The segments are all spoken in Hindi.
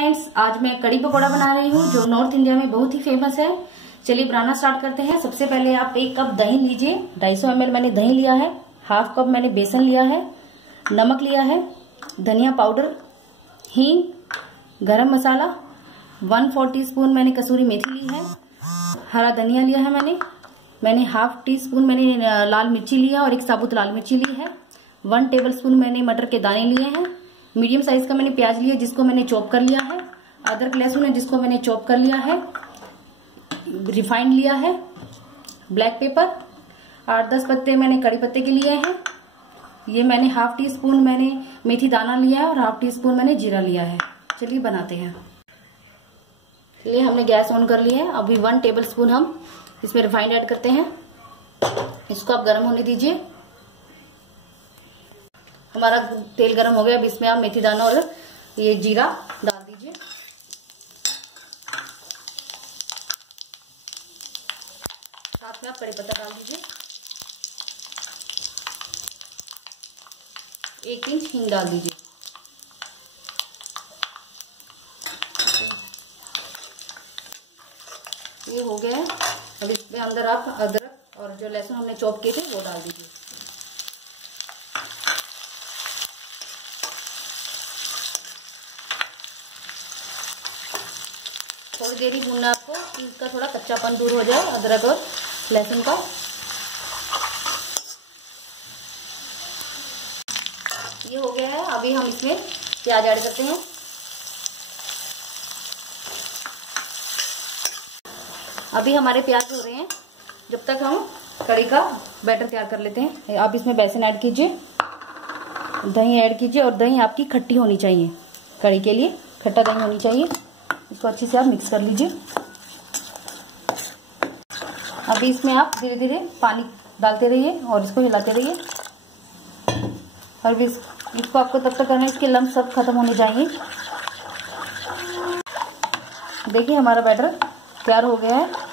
फ्रेंड्स, आज मैं कड़ी पकौड़ा बना रही हूँ जो नॉर्थ इंडिया में बहुत ही फेमस है। चलिए बनाना स्टार्ट करते हैं। सबसे पहले आप 1 कप दही लीजिए। 250 ml मैंने दही लिया है। हाफ कप मैंने बेसन लिया है। नमक लिया है, धनिया पाउडर, हींग, गरम मसाला, 1/4 टीस्पून मैंने कसूरी मेथी ली है। हरा धनिया लिया है मैंने हाफ टी स्पून मैंने लाल मिर्ची लिया और 1 साबुत लाल मिर्ची ली है। 1 टेबलस्पून मैंने मटर के दाने लिए हैं। मीडियम साइज का मैंने प्याज लिया जिसको मैंने चॉप कर लिया है। अदरक लहसुन है जिसको मैंने चॉप कर लिया है। रिफाइंड लिया है। ब्लैक पेपर 8-10 पत्ते मैंने कड़ी पत्ते के लिए हैं। ये मैंने हाफ टी स्पून मैंने मेथी दाना लिया है और हाफ टी स्पून मैंने जीरा लिया है। चलिए बनाते हैं। चलिए हमने गैस ऑन कर लिया है। अभी 1 टेबल स्पून हम इसमें रिफाइंड ऐड करते हैं। इसको आप गर्म होने दीजिए। हमारा तेल गर्म हो गया। अब इसमें आप मेथी दाना और ये जीरा डाल दीजिए। साथ में आप कड़ी पत्ता डाल दीजिए। 1 इंच हींग डाल दीजिए। ये हो गया है। अब इसमें अंदर आप अदरक और जो लहसुन हमने चॉप किए थे वो डाल दीजिए। थोड़ी देर ही भूनना आपको कि इसका थोड़ा कच्चापन दूर हो जाए अदरक और लहसुन का। ये हो गया है। अभी हम इसमें प्याज ऐड करते हैं। अभी हमारे प्याज हो रहे हैं। जब तक हम कड़ी का बैटर तैयार कर लेते हैं। आप इसमें बेसन ऐड कीजिए, दही ऐड कीजिए और दही आपकी खट्टी होनी चाहिए। कड़ी के लिए खट्टा दही होनी चाहिए। इसको अच्छे से आप मिक्स कर लीजिए। अभी इसमें आप धीरे धीरे पानी डालते रहिए और इसको हिलाते रहिए। और इसको आपको तब तक करना है इसके लम्ब सब खत्म होने चाहिए। देखिए हमारा बैटर तैयार हो गया है।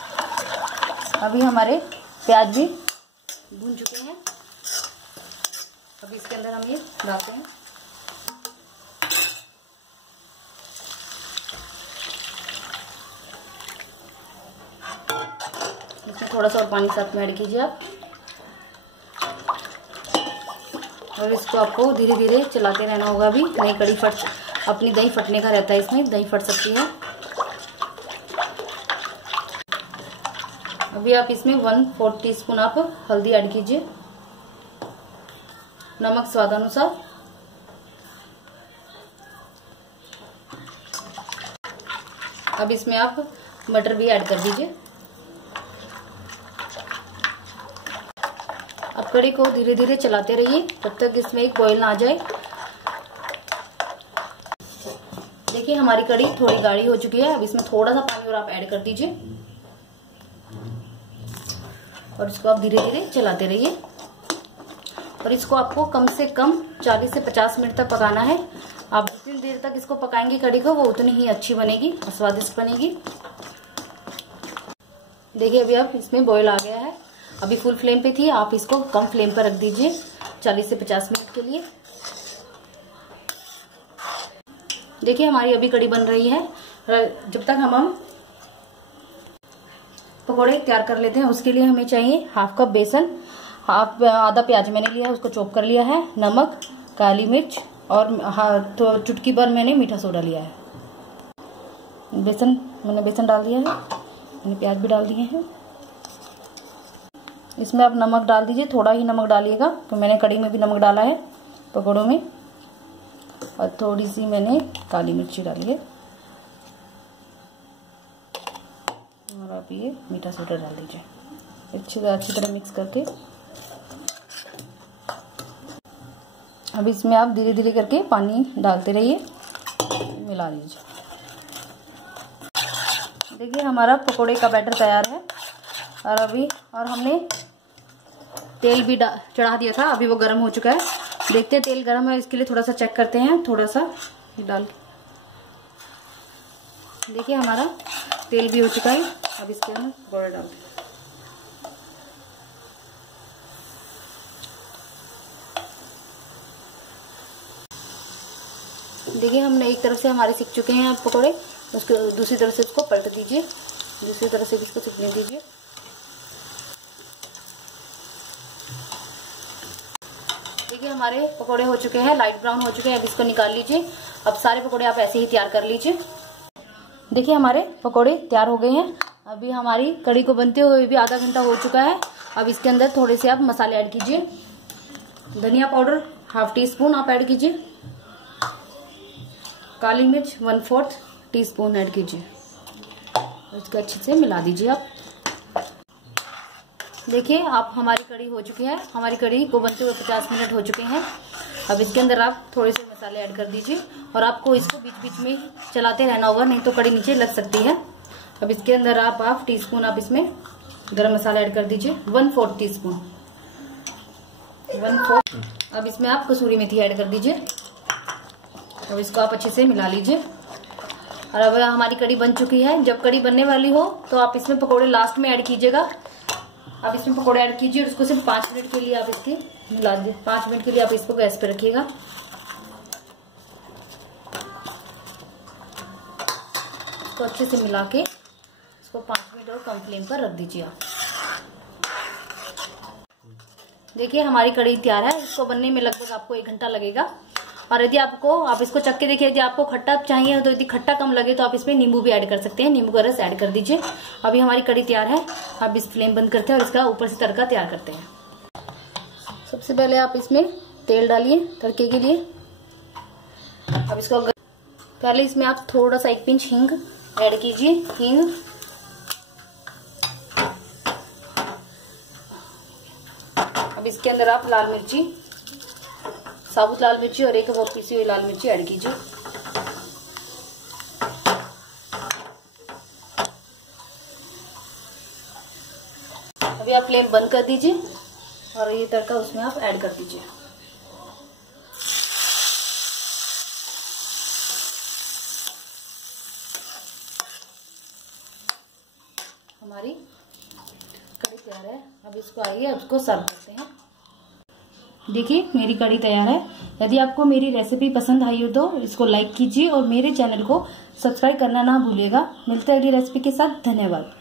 अभी हमारे प्याज भी भून चुके हैं। अभी इसके अंदर हम ये डालते हैं। इसमें थोड़ा सा और पानी साथ में ऐड कीजिए आप। और इसको आपको धीरे धीरे चलाते रहना होगा। अभी नहीं कड़ी अपनी दही फटने का रहता है। इसमें दही फट सकती है। अभी आप इसमें 1/4 टीस्पून आप हल्दी ऐड कीजिए। नमक स्वादानुसार। अब इसमें आप मटर भी ऐड कर दीजिए। अब कड़ी को धीरे धीरे चलाते रहिए तब तक इसमें एक बॉईल ना आ जाए। देखिए हमारी कड़ी थोड़ी गाढ़ी हो चुकी है। अब इसमें थोड़ा सा पानी और आप ऐड कर दीजिए और इसको आप धीरे धीरे चलाते रहिए। और इसको आपको कम से कम 40 से 50 मिनट तक पकाना है। आप जितनी देर तक इसको पकाएंगे कड़ी को वो उतनी ही अच्छी बनेगी और स्वादिष्ट बनेगी। देखिए अभी आप इसमें बॉईल आ गया है। अभी फुल फ्लेम पे थी, आप इसको कम फ्लेम पर रख दीजिए 40 से 50 मिनट के लिए। देखिए हमारी अभी कड़ी बन रही है। जब तक हम पकौड़े तैयार कर लेते हैं उसके लिए हमें चाहिए हाफ कप बेसन, आधा प्याज मैंने लिया है उसको चॉप कर लिया है, नमक, काली मिर्च और तो चुटकी भर मैंने मीठा सोडा लिया है। मैंने बेसन डाल दिया है। मैंने प्याज भी डाल दिए हैं। इसमें आप नमक डाल दीजिए। थोड़ा ही नमक डालिएगा तो मैंने कड़ी में भी नमक डाला है पकौड़ों में। और थोड़ी सी मैंने काली मिर्ची डाली है। और आप ये मीठा सोडा डाल दीजिए। अच्छी तरह मिक्स करके अब इसमें आप धीरे धीरे करके पानी डालते रहिए, मिला लीजिए। देखिए हमारा पकोड़े का बैटर तैयार है। और हमने तेल भी चढ़ा दिया था। अभी वो गर्म हो चुका है। देखते हैं तेल गर्म है इसके लिए थोड़ा सा चेक करते हैं। थोड़ा सा डाल देखिए हमारा तेल भी हो चुका है। अब इसके अंदर पकौड़ा डाल दें। देखिए हमने एक तरफ से हमारे सिक चुके हैं आप पकौड़े, उसके दूसरी तरफ से इसको पलट दीजिए, दूसरी तरफ से भी इसको सिकने दीजिए। देखिए हमारे पकौड़े हो चुके हैं, लाइट ब्राउन हो चुके हैं। अब इसको निकाल लीजिए। अब सारे पकौड़े आप ऐसे ही तैयार कर लीजिए। देखिए हमारे पकौड़े तैयार हो गए हैं। अभी हमारी कढ़ी को बनते हुए भी आधा घंटा हो चुका है। अब इसके अंदर थोड़े से आप मसाले ऐड कीजिए। धनिया पाउडर ½ टीस्पून आप ऐड कीजिए, काली मिर्च 1/4 टीस्पून ऐड कीजिए। इसको अच्छे से मिला दीजिए आप। देखिए आप हमारी कढ़ी हो चुकी है। हमारी कढ़ी को बनते हुए 50 मिनट हो चुके हैं। अब इसके अंदर आप थोड़े से मसाले ऐड कर दीजिए और आपको इसको बीच बीच में चलाते रहना होगा, नहीं तो कढ़ी नीचे लग सकती है। अब इसके अंदर आप ½ टीस्पून आप इसमें गरम मसाला ऐड कर दीजिए, 1/4 टीस्पून 1/4। अब इसमें आप कसूरी मेथी ऐड कर दीजिए। अब इसको आप अच्छे से मिला लीजिए। और अब हमारी कढ़ी बन चुकी है। जब कढ़ी बनने वाली हो तो आप इसमें पकौड़े लास्ट में ऐड कीजिएगा। आप इसमें पकौड़े ऐड कीजिए और उसको सिर्फ 5 मिनट के लिए आप इसके मिला दीजिए। 5 मिनट के लिए आप इसको गैस पे रखिएगा। इसको अच्छे से मिला के इसको 5 मिनट और कम फ्लेम पर रख दीजिए आप। देखिए हमारी कढ़ी तैयार है। इसको बनने में लगभग आपको 1 घंटा लगेगा। और यदि आप इसको चख के देखिए, यदि आपको खट्टा चाहिए तो यदि खट्टा कम लगे तो आप इसमें नींबू भी ऐड कर सकते हैं, नींबू का रस ऐड कर दीजिए। अभी हमारी कढ़ी तैयार है। अब इस फ्लेम बंद करते हैं और इसका ऊपर से तड़का तैयार करते हैं। सबसे पहले आप इसमें तेल डालिए तड़के के लिए। अब इसको पहले इसमें आप थोड़ा सा 1 पिंच हींग ऐड कीजिए। हींग, अब इसके अंदर आप लाल मिर्ची, साबुत लाल मिर्ची और 1 पीसी हुई लाल मिर्ची ऐड कीजिए। अभी आप फ्लेम बंद कर दीजिए और ये तड़का उसमें आप ऐड कर दीजिए। हमारी कढ़ी तैयार है। अब इसको आइए अब इसको सर्व करते हैं। देखिए मेरी कढ़ी तैयार है। यदि आपको मेरी रेसिपी पसंद आई हो तो इसको लाइक कीजिए और मेरे चैनल को सब्सक्राइब करना ना भूलिएगा। मिलते हैं अगली रेसिपी के साथ। धन्यवाद।